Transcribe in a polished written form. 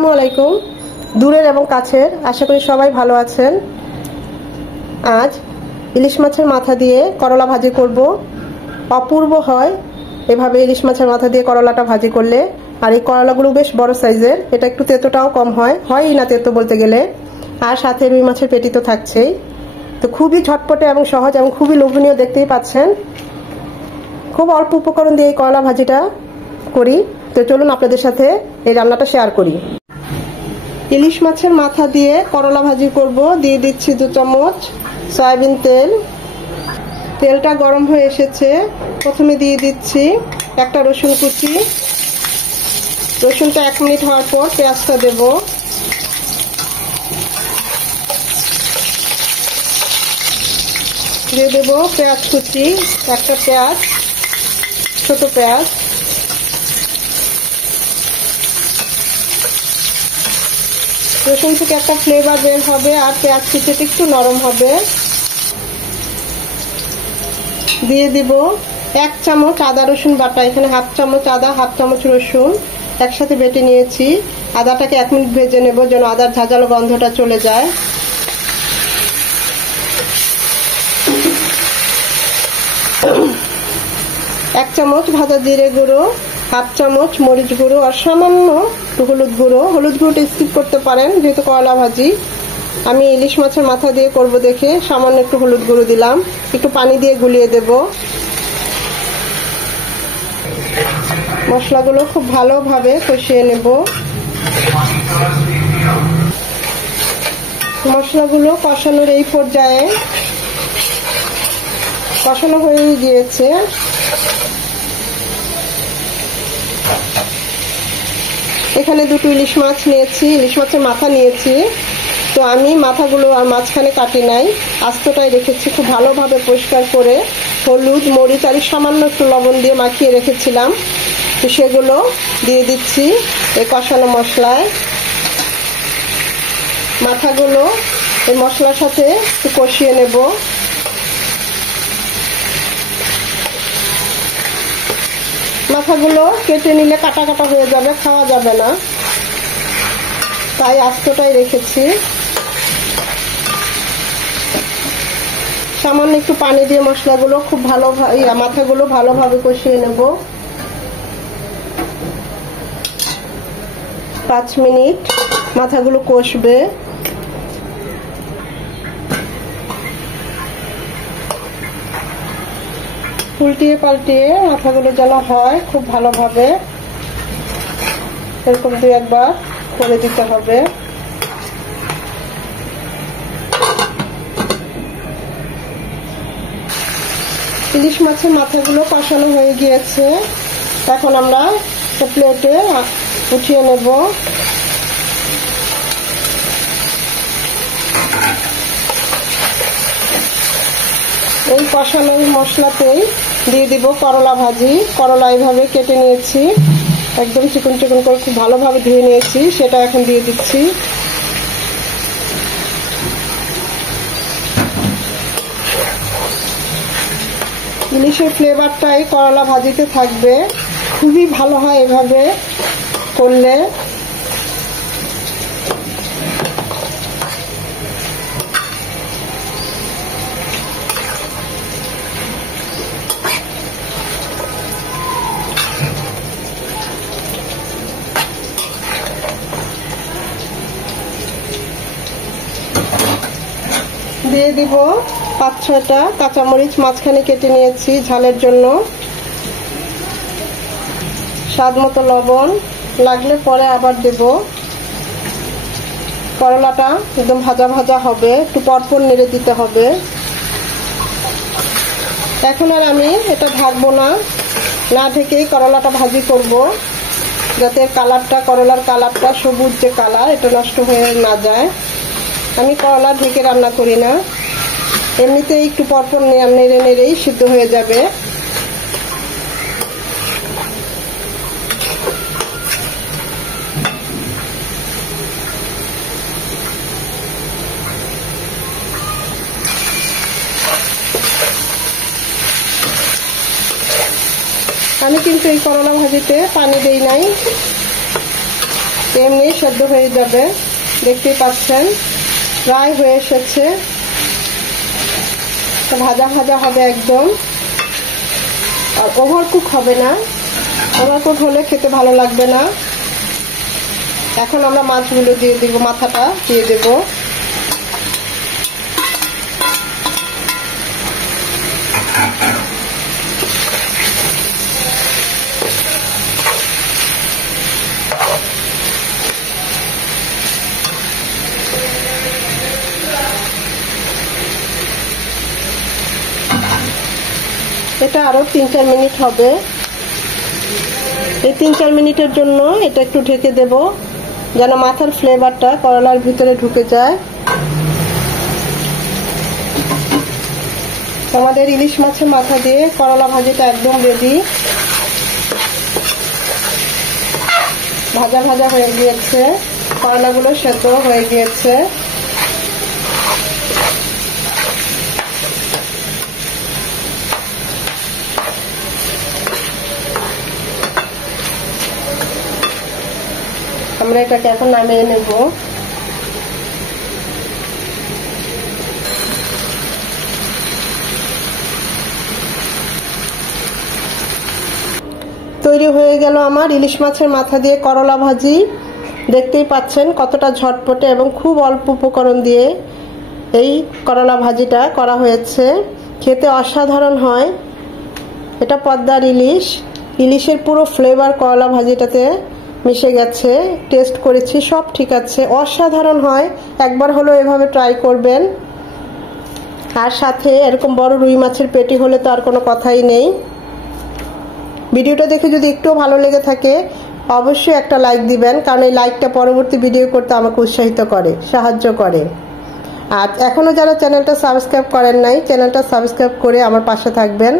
আসসালামু আলাইকুম। দূরের এবং কাছের আশা করি সবাই ভালো আছেন। আজ ইলিশ মাছের মাথা দিয়ে করলা ভাজি করব। অপূর্ব হয় এভাবে ইলিশ মাছের মাথা দিয়ে করলাটা ভাজি করলে। আর এই করলাগুলো বেশ বড় সাইজের, এটা একটু তেতোটাও কম হয়ই না তেতো বলতে গেলে। আর সাথে রুই মাছের পেটি তো থাকছেই। তো খুবই ঝটপটে এবং সহজ এবং খুবই লোভনীয়, দেখতেই পাচ্ছেন। খুব অল্প উপকরণ দিয়ে এই করলা ভাজিটা করি। তো চলুন আপনাদের সাথে এই রান্নাটা শেয়ার করি। ইলিশ মাছের মাথা দিয়ে করলা ভাজি করব। দিয়ে দিচ্ছি 2 চামচ সয়াবিন তেল। তেলটা গরম হয়ে এসেছে। প্রথমে দিয়ে দিচ্ছি একটা রসুন কুচি। রসুনটা 1 মিনিট হওয়ার পর পেঁয়াজটা দেব। দিয়ে দেব পেঁয়াজ কুচি, একটা পেঁয়াজ, ছোট পেঁয়াজ। রসুন থেকে একটা ফ্লেভার বের হবে আর পেঁয়াজ কুচিটা একটু নরম হবে। দিয়ে দিব 1 চামচ আদা রসুন বাটা। এখানে 1/2 চামচ আদা, 1/2 চামচ রসুন একসাথে বেটে নিয়েছি। আদাটাকে 1 মিনিট ভেজে নেব যেন আদার ঝাঁঝালো গন্ধটা চলে যায়। এক চামচ ভাজা জিরে গুঁড়ো, 1/2 চামচ মরিচ গুঁড়ো আর সামান্য হলুদ গুঁড়ো। হলুদ গুঁড়োটা স্কিপ করতে পারেন যেহেতু করলা ভাজি। আমি ইলিশ মাছের মাথা দিয়ে করব দেখে সামান্য একটু হলুদ গুঁড়ো দিলাম। একটু পানি দিয়ে গুলিয়ে দেব। মশলাগুলো খুব ভালোভাবে কষিয়ে নেব। মশলাগুলো কষানোর এই পর্যায়ে কষানো হয়ে গিয়েছে। এখানে 2টো ইলিশ মাছ নিয়েছি, ইলিশ মাছের মাথা নিয়েছি। তো আমি মাথাগুলো আর মাঝখানে কাটি নাই, আস্তটাই রেখেছি। খুব ভালোভাবে পরিষ্কার করে হলুদ, মরিচ আর সামান্য একটু লবণ দিয়ে মাখিয়ে রেখেছিলাম। তো সেগুলো দিয়ে দিচ্ছি এই কষানো মশলায়। মাথাগুলো এই মশলার সাথে একটু কষিয়ে নেব। মাথাগুলো কেটে নিলে কাটা কাটা হয়ে যাবে, খাওয়া যাবে না, তাই আস্তটাই রেখেছি। সামান্য একটু পানি দিয়ে মশলাগুলো খুব মাথাগুলো ভালোভাবে কষিয়ে নেব। 5 মিনিট মাথাগুলো কষবে। উল্টিয়ে পাল্টিয়ে মাথাগুলো যেন হয় খুব ভালোভাবে, এরকম 2-1 বার করে দিতে হবে। ইলিশ মাছের মাথাগুলো কষানো হয়ে গিয়েছে। এখন আমরা প্লেটে উঠিয়ে নেব। এই কষানো মশলাতেই দিয়ে দিব করলা ভাজি। করলা এইভাবে কেটে নিয়েছি, একদম চিকন চিকন করে খুব ভালোভাবে ধুয়ে নিয়েছি, সেটা এখন দিয়ে দিচ্ছি। ইলিশের ফ্লেভারটাই করলা ভাজিতে থাকবে, খুবই ভালো হয় এভাবে করলে। দিয়ে দিব 5-6টা কাঁচামরিচ মাঝখানে কেটে নিয়েছি ঝালের জন্য। স্বাদ মতো লবণ, লাগলে পরে আবার দেব। করলাটা একদম ভাজা ভাজা হবে, একটু পরপর নেড়ে দিতে হবে। এখন আর আমি এটা ঢাকবো না, না ঢেকেই করলাটা ভাজি করব, যাতে করলার কালারটা সবুজ যে কালার, এটা নষ্ট হয়ে না যায়। আমি করলা ঢেকে রান্না করি না, এমনিতেই একটু পরপর নেড়ে নেড়েই সিদ্ধ হয়ে যাবে। আমি কিন্তু এই করলা ভাজিতে পানি দেই নাই, এমনি সেদ্ধ হয়ে যাবে। দেখতেই পাচ্ছেন প্রায় হয়ে এসেছে, ভাজা ভাজা হবে একদম, আর ওভারকুক হবে না। ওভারকুক হলে খেতে ভালো লাগবে না। এখন আমরা মাছগুলো দিয়ে দিব, মাথাটা দিয়ে দেব। এটা আরো 3-4 মিনিট হবে। এই 3-4 মিনিটের জন্য এটা একটু ঢেকে দেব, যেন মাথার ফ্লেভারটা করলার ভিতরে ঢুকে যায়। আমাদের ইলিশ মাছের মাথা দিয়ে করলা ভাজিটা একদম রেডি। ভাজা ভাজা হয়ে গিয়েছে, করলাগুলো সেদ্ধ হয়ে গিয়েছে। আমরা এটাকে এখন নামিয়ে নেব। তৈরি হয়ে গেল আমার ইলিশ মাছের মাথা দিয়ে করলা ভাজি। দেখতেই পাচ্ছেন কতটা ঝটপটে এবং খুব অল্প উপকরণ দিয়ে এই করলা ভাজিটা করা হয়েছে। খেতে অসাধারণ হয়। এটা পদ্মার ইলিশ, ইলিশের পুরো ফ্লেভার করলা ভাজিটাতে মিশে গেছে। টেস্ট করেছি, সব ঠিক আছে, অসাধারণ হয়। একবার হলো এভাবে ট্রাই করবেন। আর সাথে এরকম বড় রুই মাছের পেটি হলে তো আর কোনো কথাই নেই। ভিডিওটা দেখে যদি একটু ভালো লেগে থাকে অবশ্যই একটা লাইক দিবেন, কারণ এই লাইকটা পরবর্তী ভিডিও করতে আমাকে উৎসাহিত করে, সাহায্য করে। আর এখনো যারা চ্যানেলটা সাবস্ক্রাইব করেন নাই, চ্যানেলটা সাবস্ক্রাইব করে আমার পাশে থাকবেন।